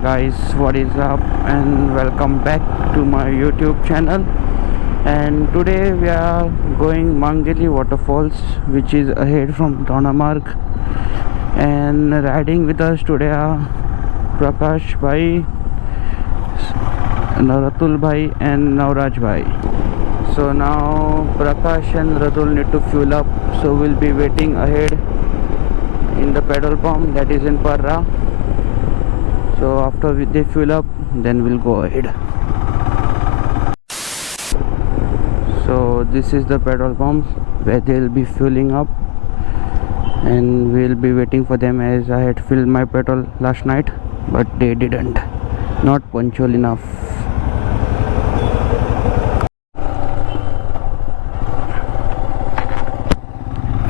guys, what is up, and welcome back to my YouTube channel. And today we are going Mangeli Waterfalls, which is ahead from Dodamarg. And riding with us today are Prakash bhai, Ratul bhai and Navraj bhai. So now Prakash and Ratul need to fuel up, so we'll be waiting ahead in the petrol pump that is in Parra. So after they fuel up, then we'll go ahead. So this is the petrol pump where they'll be fueling up, and we'll be waiting for them, as I had filled my petrol last night but they didn't, not punctual enough.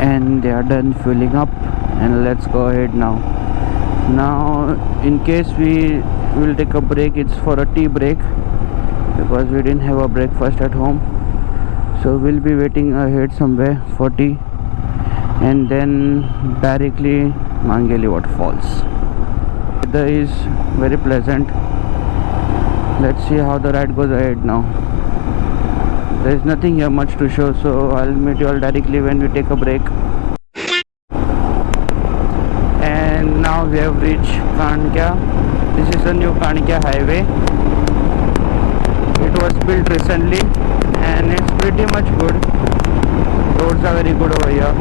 And they are done fueling up, and let's go ahead now. In case we will take a break, it's for a tea break, because we didn't have a breakfast at home. So we'll be waiting ahead somewhere for tea, and then directly Mangeli Waterfalls. Weather is very pleasant. Let's see how the ride goes ahead now. There is nothing here much to show, so I'll meet you all directly when we take a break. And now we have reached Kankia. This is the new Kankia highway. It was built recently and it's pretty much good. Roads are very good over here.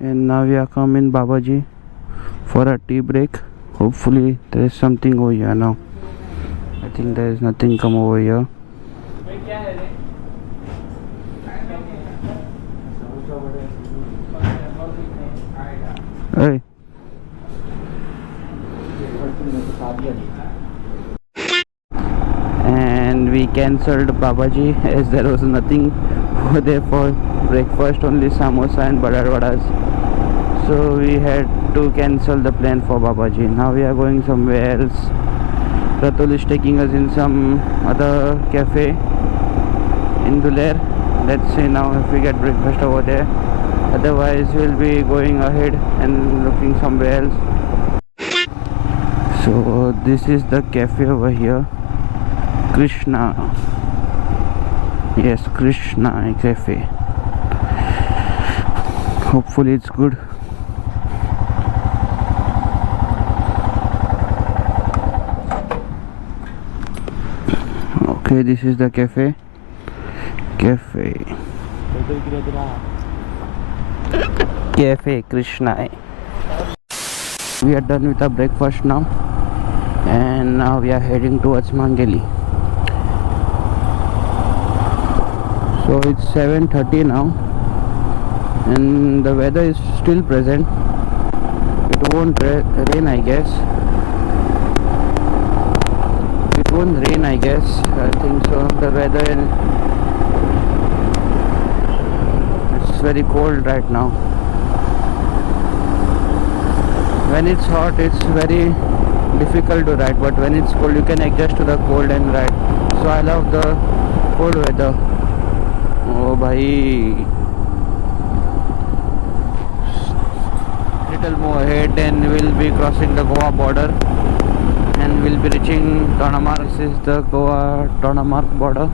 And now we are coming Babaji for a tea break. Hopefully there is something over here now. I think there is nothing come over here. Hey. And we cancelled Babaji as there was nothing over there for breakfast, only samosa and badar vadas. So we had to cancel the plan for Babaji. Now we are going somewhere else. Ratul is taking us in some other cafe in Duler. Let's see now if we get breakfast over there. Otherwise we'll be going ahead and looking somewhere else. So this is the cafe over here, Krishna. Yes, Krishna cafe. Hopefully it's good. Okay, this is the cafe. Cafe Krishna. We are done with our breakfast now, and now we are heading towards Mangeli. So it's 7:30 now, and the weather is still present. It won't rain, I guess. It won't rain, I guess. I think so. The weather it's very cold right now. When it's hot, it's very difficult to ride, but when it's cold, you can adjust to the cold and ride. So I love the cold weather. Oh bhai. Little more ahead and we'll be crossing the Goa border, and we'll be reaching Dodamarg. This is the Goa Dodamarg border,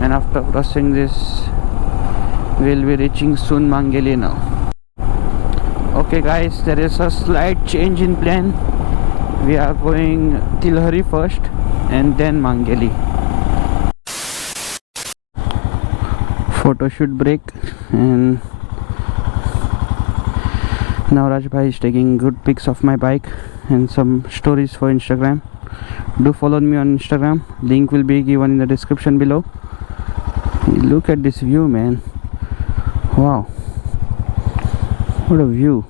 and after crossing this we'll be reaching soon Mangeli now. Okay guys, there is a slight change in plan. We are going Tilhari first and then Mangeli. Photo shoot break, and Navraj bhai is taking good pics of my bike and some stories for Instagram. Do follow me on Instagram. Link will be given in the description below. Look at this view, man. Wow, what a view.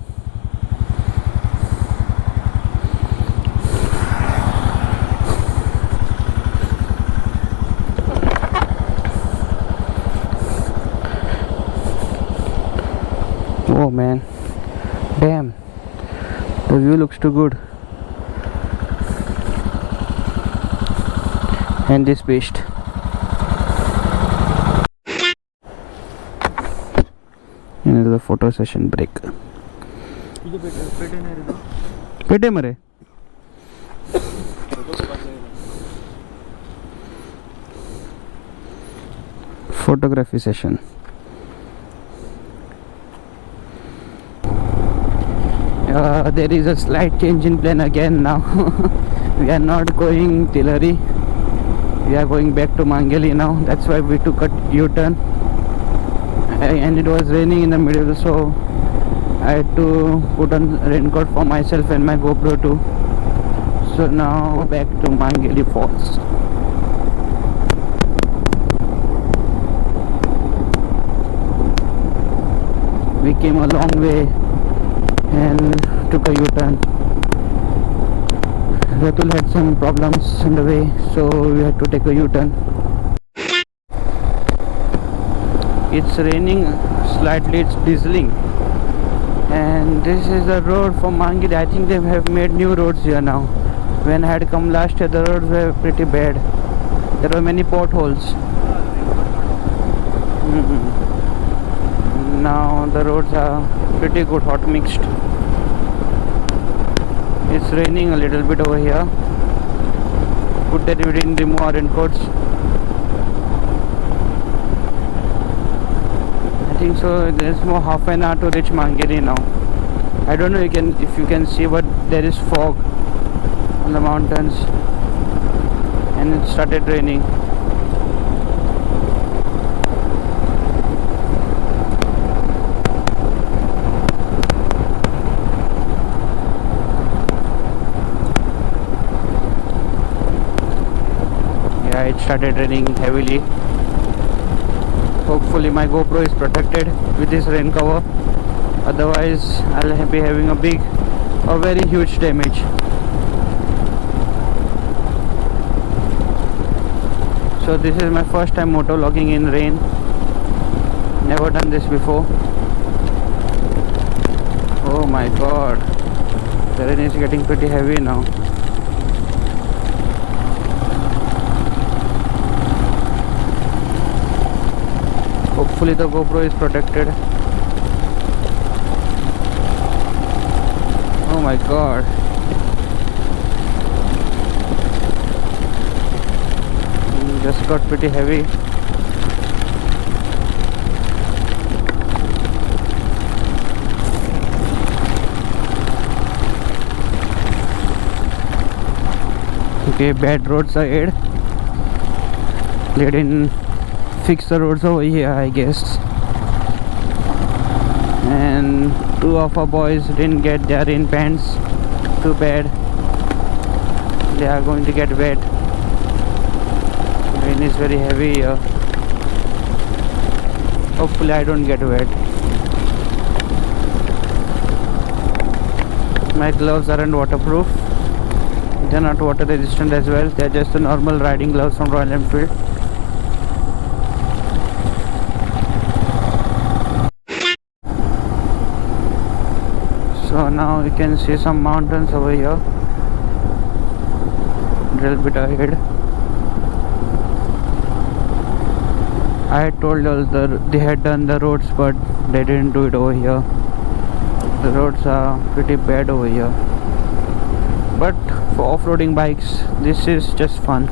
Oh man, damn, the view looks too good. And this beast. the photo session break. Pete mare photography session. There is a slight change in plan again now. We are not going Tillary, we are going back to Mangeli now. That's why we took a U-turn, and it was raining in the middle, so I had to put on raincoat for myself and my Gopro too. So now back to Mangeli Falls. We came a long way and took a U-turn. Ratul had some problems on the way, so we had to take a U-turn. It's raining slightly, it's drizzling, and this is the road from Mangeli. I think they have made new roads here now. When I had come last year, the roads were pretty bad. There were many potholes. Now the roads are pretty good, hot mixed. It's raining a little bit over here. Good that we didn't remove our raincoats. I think so. There's more half an hour to reach Mangeli now. I don't know if you can see, but there is fog on the mountains, and it started raining. It started raining heavily. Hopefully my GoPro is protected with this rain cover, otherwise I'll be having a very huge damage. So this is my first time motovlogging in rain. Never done this before. Oh my god, the rain is getting pretty heavy now. Hopefully the GoPro is protected. Oh my god. Just got pretty heavy. Okay, bad roads ahead. They didn't fix the roads over here, I guess, and two of our boys didn't get their rain pants. Too bad, they are going to get wet. Rain is very heavy here. Hopefully I don't get wet. My gloves aren't waterproof, they're not water resistant as well. They're just the normal riding gloves from Royal Enfield. So now you can see some mountains over here, a little bit ahead. I had told you they had done the roads, but they didn't do it over here. The roads are pretty bad over here, but for off-roading bikes this is just fun.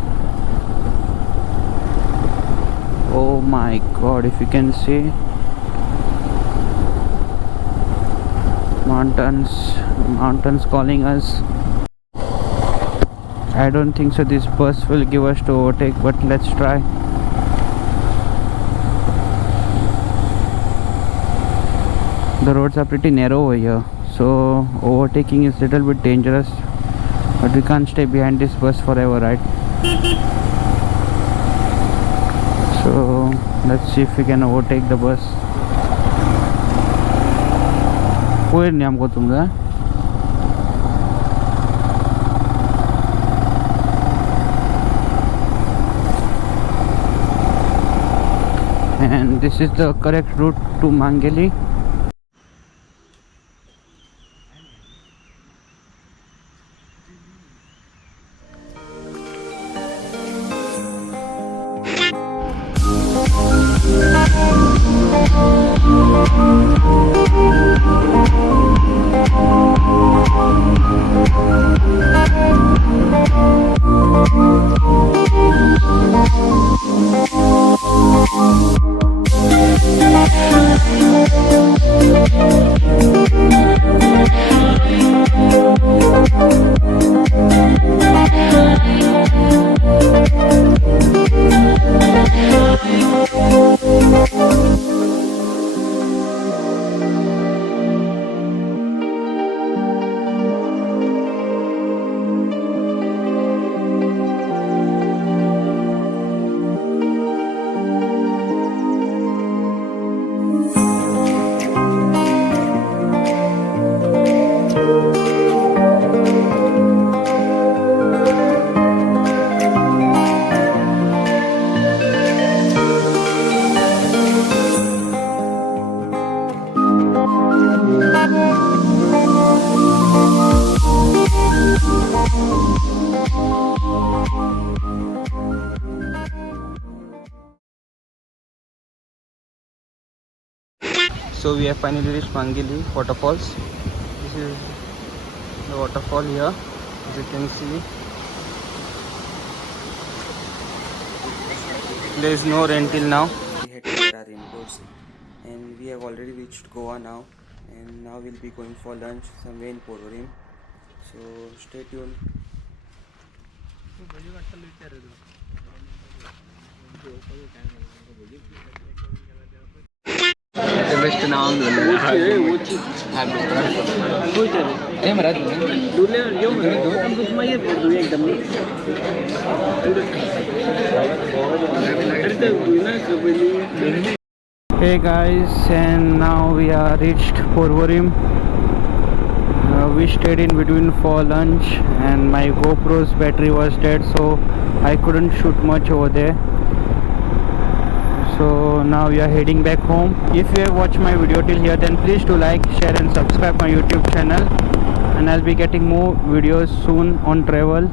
Oh my god, if you can see, mountains calling us. I don't think so this bus will give us to overtake, but let's try. The roads are pretty narrow over here, so overtaking is a little bit dangerous, but we can't stay behind this bus forever, right? So let's see if we can overtake the bus. And this is the correct route to Mangeli. So we have finally reached Mangeli Waterfalls. This is the waterfall here, as you can see. There is no rain till now. We had to get our raincoats and we have already reached Goa now, and now we'll be going for lunch somewhere in Panjim. So stay tuned. Best नाम Hey guys, and now we are reached Panjim. We stayed in between for lunch and my GoPro's battery was dead, so I couldn't shoot much over there. So now we are heading back home. If you have watched my video till here, then please do like, share and subscribe my YouTube channel, and I'll be getting more videos soon on travel.